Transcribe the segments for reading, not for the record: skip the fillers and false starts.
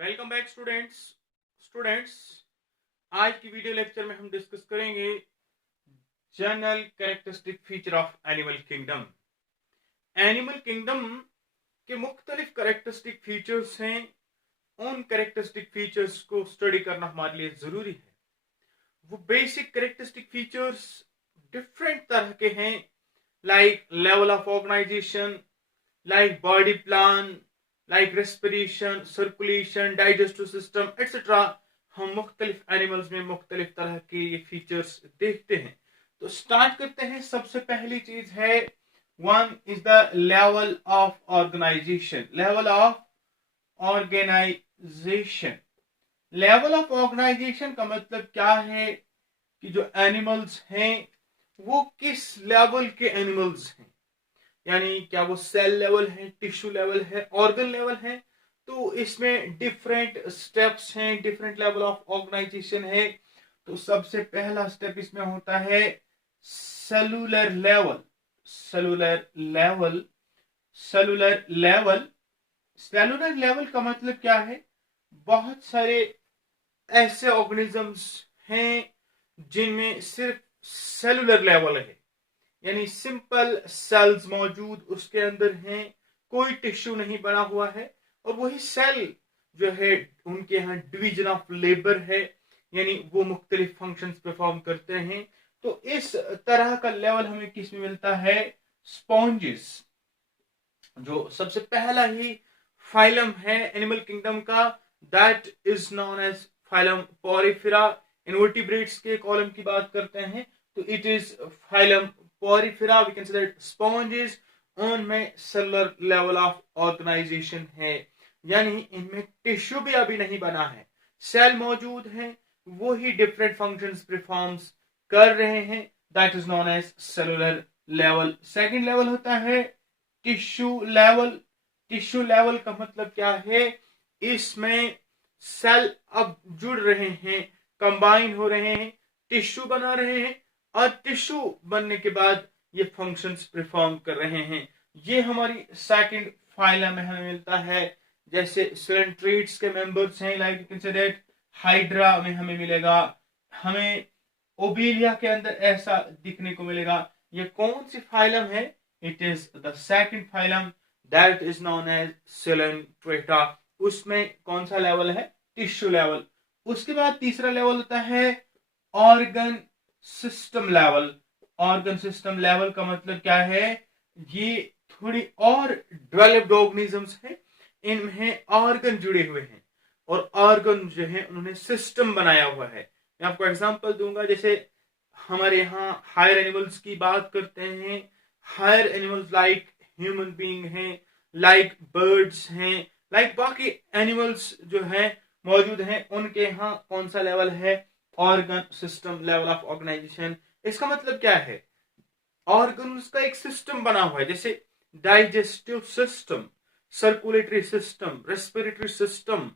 Welcome back students आज की video lecture में हम डिस्कस करेंगे general characteristic feature of animal kingdom. Animal kingdom के मुख्तलिफ कैरेक्टरिस्टिक फीचर्स हैं। उन कैरेक्टरिस्टिक फीचर्स को स्टडी करना हमारे लिए जरूरी है। वो बेसिक कैरेक्टरिस्टिक फीचर्स डिफरेंट तरह के हैं, like level of organisation, like body plan, like respiration, circulation, digestive system etcetera. हम मुख्तलिफ एनिमल्स में मुख्तलिफ तरह के ये फीचर्स देखते हैं। तो स्टार्ट करते हैं। सबसे पहली चीज है, one is the level of organisation. Level of organisation, level of organisation का मतलब क्या है कि जो एनिमल्स हैं वो किस लेवल के एनिमल्स हैं, यानी क्या वो सेल लेवल है, टिश्यू लेवल है, ऑर्गन लेवल है। तो इसमें डिफरेंट स्टेप्स हैं, डिफरेंट लेवल ऑफ ऑर्गेनाइजेशन है। तो सबसे पहला स्टेप इसमें होता है cellular level. Cellular level, cellular level, cellular level का मतलब क्या है? बहुत सारे ऐसे ऑर्गेनिजम्स हैं जिनमें सिर्फ सेलुलर लेवल है, यानी सिंपल सेल्स मौजूद उसके अंदर हैं, कोई टिश्यू नहीं बना हुआ है। और वही सेल जो है उनके यहाँ डिवीजन ऑफ लेबर है, यानी वो मुख्तलिफ फंक्शंस परफॉर्म करते हैं। तो इस तरह का लेवल हमें किस में मिलता है? स्पॉन्जेस। जो सबसे पहला ही फाइलम है एनिमल किंगडम का, that is known as phylum porifera. Invertebrates के कॉलम की बात करते हैं तो it is phylum Porifera. We can say that sponges उनमें सेलुलर लेवल ऑफ ऑर्गेनाइजेशन है, यानी इनमें टिश्यू भी अभी नहीं बना है, सेल मौजूद है, वो ही डिफरेंट फंक्शंस परफॉर्म्स कर रहे हैं। That is known as cellular level. Second level होता है टिश्यू लेवल। टिश्यू लेवल का मतलब क्या है? इसमें सेल अब जुड़ रहे हैं, कंबाइन हो रहे हैं, टिश्यू बना रहे हैं और टिश्यू बनने के बाद ये फंक्शंस परफॉर्म कर रहे हैं। ये हमारी सेकंड फाइलम में हमें मिलता है। जैसे सिलेंट्रेट्स के मेंबर्स हैं, like you can say that hydra में हमें मिलेगा, हमें ओबेलिया के अंदर ऐसा दिखने को मिलेगा। ये कौन सी फाइलम है? It is the second phylum, that is known as coelenterata. उसमें कौन सा लेवल है? Tissue level. उसके बाद तीसरा लेवल होता है organ system level. Organ system level का मतलब क्या है? ये थोड़ी और डेवलप्ड ऑर्गेनिजम्स हैं, इनमें ऑर्गन जुड़े हुए हैं और ऑर्गन जो है उन्होंने सिस्टम बनाया हुआ है। मैं आपको एग्जांपल दूंगा, जैसे हमारे यहाँ हायर एनिमल्स की बात करते हैं। Higher animals like human being हैं, लाइक बर्ड्स हैं, लाइक बाकी एनिमल्स जो हैं मौजूद हैं, उनके यहाँ कौन सा लेवल है? Organ system level of organisation. इसका मतलब क्या है? ऑर्गन्स का एक सिस्टम बना हुआ है, जैसे digestive system, circulatory system, respiratory system.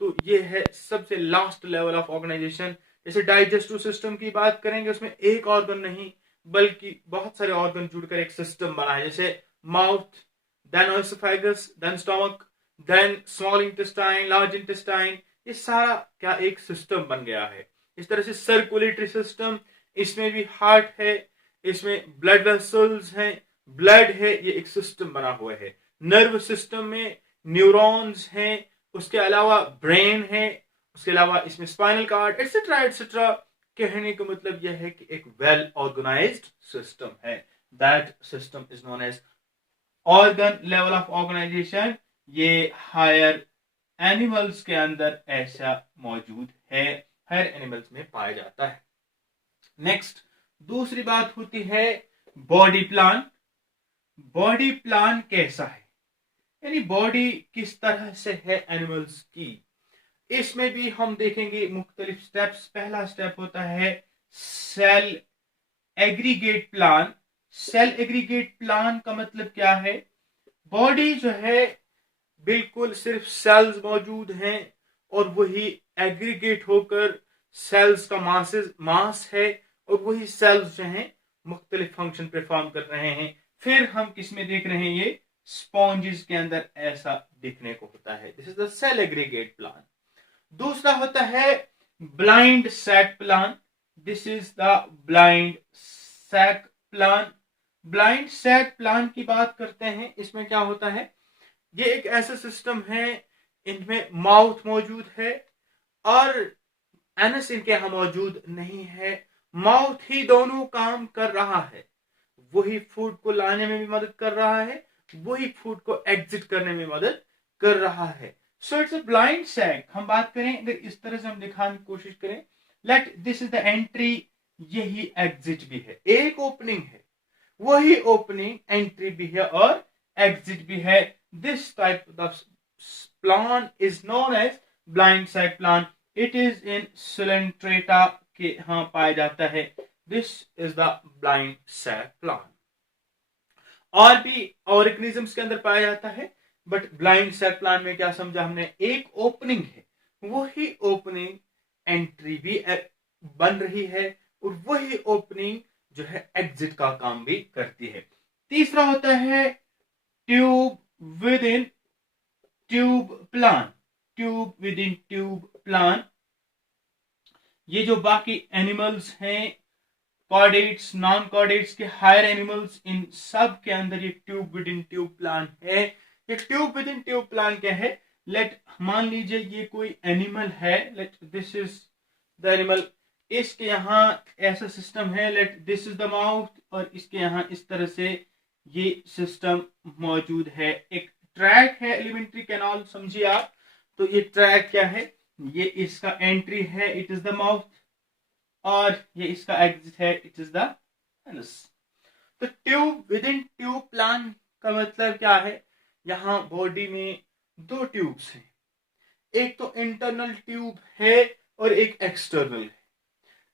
तो ये है सबसे लास्ट लेवल ऑफ ऑर्गेनाइजेशन। जैसे डाइजेस्टिव सिस्टम की बात करेंगे, उसमें एक ऑर्गन नहीं बल्कि बहुत सारे ऑर्गन जुड़कर एक सिस्टम बना है, जैसे mouth, then oesophagus, then stomach, then small intestine, large intestine. ये सारा क्या एक सिस्टम बन गया है। इस तरह से सर्कुलेटरी सिस्टम, इसमें भी हार्ट है, इसमें ब्लड वेसल्स हैं, ब्लड है, ये एक सिस्टम बना हुआ है। नर्व सिस्टम में न्यूरॉन्स हैं, उसके अलावा ब्रेन है, उसके अलावा इसमें स्पाइनल कार्ड एक्सेट्रा एक्सेट्रा। कहने का मतलब यह है कि एक वेल ऑर्गेनाइज्ड सिस्टम है। That system is known as organ level of organisation. ये हायर एनिमल्स के अंदर ऐसा मौजूद है, हायर एनिमल्स में पाया जाता है। नेक्स्ट दूसरी बात होती है बॉडी प्लान। बॉडी प्लान कैसा है, यानी बॉडी किस तरह से है एनिमल्स की। इसमें भी हम देखेंगे मुख्तलिफ स्टेप्स। पहला स्टेप होता है cell aggregate plan. Cell aggregate plan का मतलब क्या है? बॉडी जो है बिल्कुल सिर्फ सेल्स मौजूद हैं और वही एग्रीगेट होकर सेल्स का मास है और वही सेल्स जो हैं मुख्तलिफ फंक्शन परफॉर्म कर रहे हैं। फिर हम किस में देख रहे हैं? ये स्पॉन्जेस के अंदर ऐसा दिखने को होता है। This is the cell aggregate plan. दूसरा होता है blind sac plan. This is the blind sac plan. Blind sac plan की बात करते हैं, इसमें क्या होता है, ये एक ऐसा सिस्टम है, इनमें माउथ मौजूद है और एनस इनके यहां मौजूद नहीं है। माउथ ही दोनों काम कर रहा है, वही फूड को लाने में भी मदद कर रहा है, वही फूड को एग्जिट करने में मदद कर रहा है। So it's a blind sac. हम बात करें अगर इस तरह से हम दिखाने की कोशिश करें, let this is the entry, यही एग्जिट भी है, एक ओपनिंग है, वही ओपनिंग एंट्री भी है और एग्जिट भी है। This type of plan is known as blind sac plan. It is in coelenterata के यहां पाया जाता है। This is the blind sac plan. और भी ऑर्गेनिजम्स के अंदर पाया जाता है, बट ब्लाइंड सैक प्लान में क्या समझा हमने, एक ओपनिंग है, वही ओपनिंग एंट्री भी बन रही है और वही ओपनिंग जो है एग्जिट का काम भी करती है। तीसरा होता है tube within tube plan. Tube within tube plan, ये जो बाकी एनिमल्स हैं, कॉर्डेट्स, नॉन कॉर्डेट्स के हायर एनिमल्स, इन सब के अंदर ये tube within tube plan है। ये tube within tube plan क्या है, लेट मान लीजिए ये कोई एनिमल है, let this is the animal, इसके यहां ऐसा सिस्टम है, let this is the mouth और इसके यहां इस तरह से ये सिस्टम मौजूद है। एक ट्रैक है, एलिमेंट्री कैनाल समझिए आप। तो ये ट्रैक क्या है, ये इसका एंट्री है, इट इज द माउथ, और ये इसका एग्जिट है, इट इज द एनस। तो tube within tube plan का मतलब क्या है, यहां बॉडी में दो ट्यूब्स हैं, एक तो इंटरनल ट्यूब है और एक एक्सटर्नल है।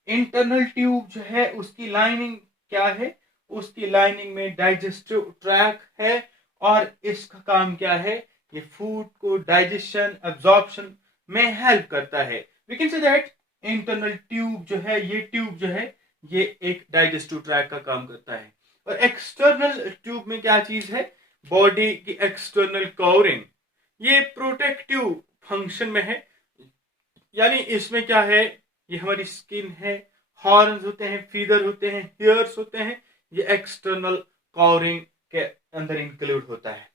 इंटरनल ट्यूब जो है उसकी लाइनिंग क्या है, उसकी लाइनिंग में डाइजेस्टिव ट्रैक है और इसका काम क्या है, ये फूड को डाइजेशन एब्जॉर्प्शन में हेल्प करता है। We can say that internal tube जो है, ये ट्यूब जो है ये एक डाइजेस्टिव ट्रैक का काम करता है। और एक्सटर्नल ट्यूब में क्या चीज है, बॉडी की एक्सटर्नल कवरिंग, ये प्रोटेक्टिव फंक्शन में है। यानी इसमें क्या है, ये हमारी स्किन है, हॉर्न्स होते हैं, फीदर होते हैं, हेयर्स होते हैं, ये एक्सटर्नल कवरिंग के अंदर इंक्लूड होता है।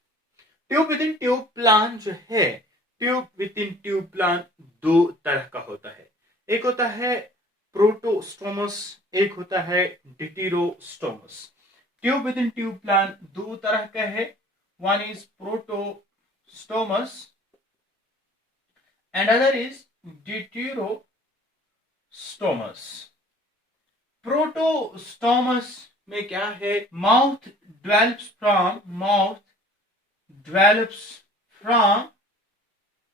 Tube within tube plan जो है, tube within tube plan दो तरह का होता है, एक होता है प्रोटोस्टोमस, एक होता है deuterostomes. Tube within tube plan दो तरह का है, one is protostomes and other is deuterostomes. Protostomes में क्या है, mouth develops from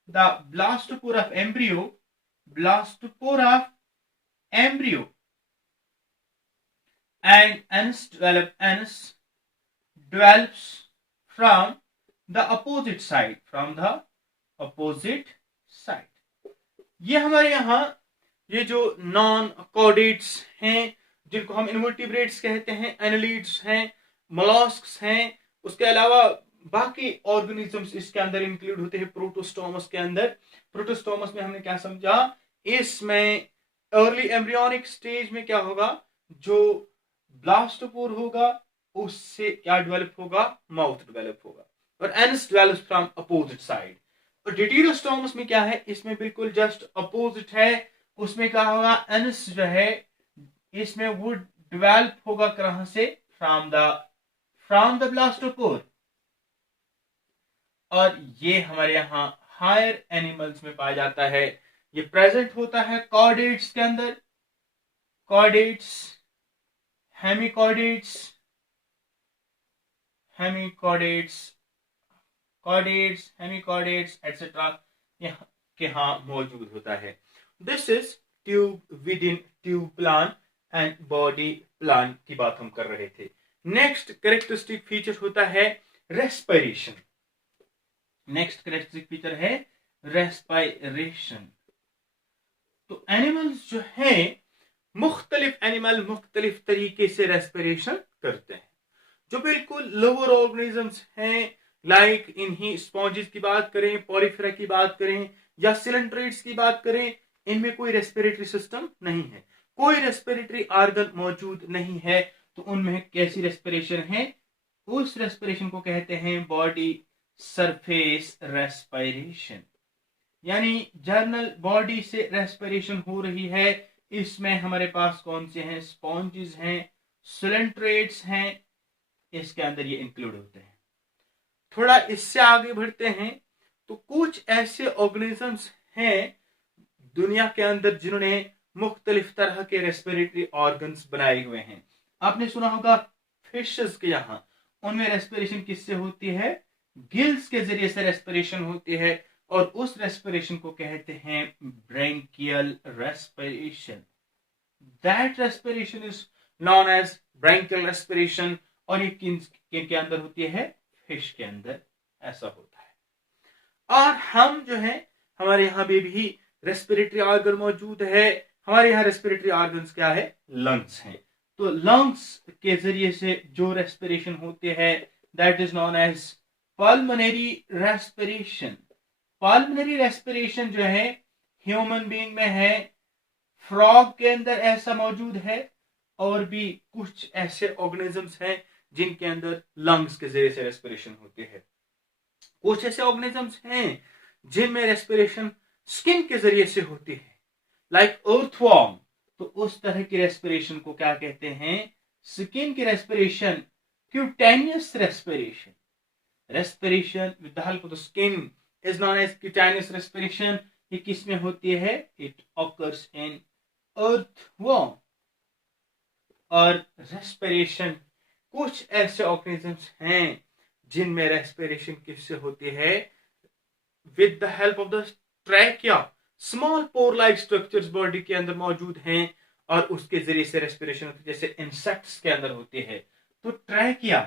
the blastopore of embryo and anus develops from the opposite side, ये हमारे यहाँ ये जो नॉन कॉर्डेट्स हैं, जिनको हम इनवर्टिब्रेट्स कहते हैं, एनालिड्स हैं, मोलस्क्स हैं, उसके अलावा बाकी ऑर्गेनिजम्स इसके अंदर इंक्लूड होते हैं प्रोटोस्टोमस के अंदर। प्रोटोस्टोमस में हमने क्या समझा, इसमें अर्ली एम्ब्रियोनिक स्टेज में क्या होगा, जो ब्लास्टोपोर होगा उससे क्या डेवलप होगा, माउथ डेवलप होगा और anus develops from opposite side. और डिटिरोस्टोमस में क्या है, इसमें बिल्कुल जस्ट अपोजिट है, उसमें क्या होगा, एनस जो है इसमें वो डेवलप होगा कहां से, फ्रॉम द ब्लास्टोपोर। और ये हमारे यहाँ हायर एनिमल्स में पाया जाता है, ये प्रेजेंट होता है कॉर्डेट्स के अंदर, कॉर्डेट्स, हेमिकॉर्डेट्स, हेमिकॉर्डेट्स एटसेट्रा के यहाँ मौजूद होता है। This is tube within tube plan and body plan की बात हम कर रहे थे। नेक्स्ट कैरेक्टरिस्टिक फीचर होता है रेस्पिरेशन। नेक्स्ट कैरेक्टरिस्टिक फीचर है रेस्पिरेशन। तो एनिमल्स जो है, मुख्तलिफ एनिमल मुख्तलिफ तरीके से रेस्पिरेशन करते हैं। जो बिल्कुल लोअर ऑर्गेनिजम्स हैं, लाइक इन्हीं स्पॉन्जेस की बात करें, पॉलीफेरा की बात करें या सिलेंट्रेट्स की बात करें, इनमें कोई रेस्पिरेटरी सिस्टम नहीं है, कोई रेस्पिरेटरी ऑर्गन मौजूद नहीं है। तो उनमें कैसी रेस्पिरेशन है? उस रेस्पिरेशन को कहते हैं बॉडी सरफेस रेस्पिरेशन, यानी जर्नल बॉडी से रेस्पिरेशन हो रही है। इसमें हमारे पास कौन से हैं? स्पॉन्जेस हैं, सिलेंट्रेट्स हैं, इसके अंदर ये इंक्लूड होते हैं। थोड़ा इससे आगे बढ़ते हैं तो कुछ ऐसे ऑर्गेनिजम्स हैं दुनिया के अंदर जिन्होंने मुख्तलिफ तरह के रेस्पिरेटरी ऑर्गन्स बनाए हुए हैं। आपने सुना होगा फिशेस के यहाँ, उनमें रेस्पिरेशन किससे होती है? गिल्स के जरिए से रेस्पिरेशन होती है, और उस रेस्पिरेशन को कहते हैं branchial respiration. That respiration is known as branchial respiration. और ये किन के अंदर होती है? फिश के अंदर ऐसा होता है। और हम जो है, हमारे यहाँ भी रेस्पिरेटरी ऑर्गन मौजूद है। हमारे यहाँ रेस्पिरेटरी ऑर्गन्स क्या है? लंग्स हैं। तो लंग्स के जरिए से जो रेस्पिरेशन होते हैं that is known as pulmonary respiration. Pulmonary respiration जो है ह्यूमन बीइंग में है, फ्रॉग के अंदर ऐसा मौजूद है, और भी कुछ ऐसे ऑर्गेनिजम्स हैं जिनके अंदर लंग्स के जरिए से रेस्पिरेशन होती है। कुछ ऐसे ऑर्गेनिजम्स हैं जिनमें रेस्पिरेशन स्किन के जरिए से होती है, लाइक अर्थवॉर्म। तो उस तरह की रेस्पिरेशन को क्या कहते हैं? स्किन की respiration, cutaneous respiration. Respiration with the help of the skin is known as cutaneous respiration. ये किस में होती है? It occurs in earthworm. और रेस्पिरेशन, कुछ ऐसे ऑर्गेनिजम्स हैं जिनमें रेस्पिरेशन किससे होती है? With the help of the trachea. Small pore like structures body के अंदर मौजूद हैं और उसके जरिए से रेस्पिरेशन होती है, जैसे इंसेक्ट्स के अंदर होती है। तो ट्रैकिया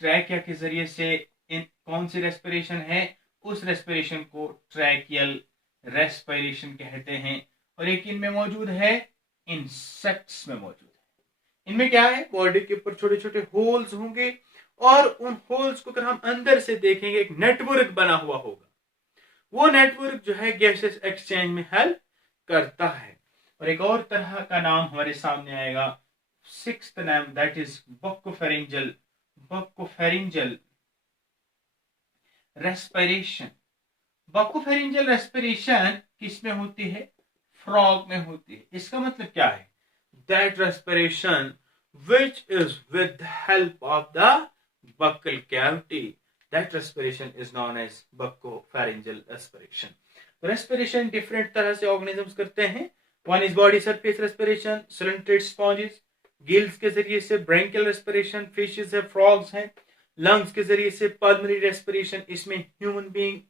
के जरिए से इन कौन सी रेस्पिरेशन है? उस रेस्पिरेशन को ट्रैकियल रेस्पिरेशन कहते हैं। और एक इनमें मौजूद है, इंसेक्ट्स में मौजूद है। इनमें क्या है? बॉडी के ऊपर छोटे छोटे होल्स होंगे, और उन होल्स को अगर हम अंदर से देखेंगे एक नेटवर्क बना हुआ होगा। वो नेटवर्क जो है गैसेस एक्सचेंज में हेल्प करता है। और एक और तरह का नाम हमारे सामने आएगा, सिक्स्थ नाम, दैट इज बक्कोफेरिंजियल रेस्पिरेशन। बक्कोफेरिंजियल रेस्पिरेशन किस में होती है? फ्रॉग में होती है। इसका मतलब क्या है? That respiration which is with the help of the buccal cavity, that respiration is known as buccopharyngeal respiration. Respiration different तरह से organisms करते हैं। One is body surface respiration, ciliated sponges, gills के जरिए से branchial respiration, fishes है, frogs हैं, lungs के जरिए से pulmonary respiration, इसमें human being,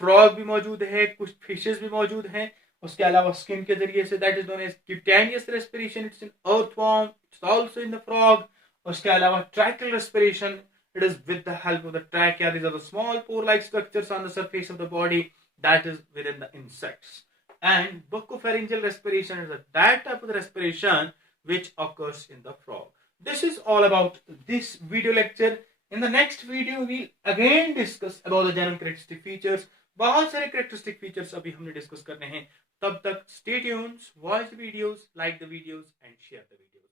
frog भी मौजूद है, कुछ fishes भी मौजूद हैं। उसके अलावा स्किन के जरिए से that is known as cutaneous respiration, it's in earthworm, it's also in the frog. उसके अलावा tracheal respiration, it is with the help of the trachea, these are the small pore like structures on the surface of the body, that is within the insects. And buccopharyngeal respiration is that type of respiration which occurs in the frog. This is all about this video lecture. In the next video we'll again discuss about the general characteristic features. बहुत सारे characteristic features अभी हमने discuss करने हैं। तब तक stay tuned, watch the videos, like the videos and share the videos.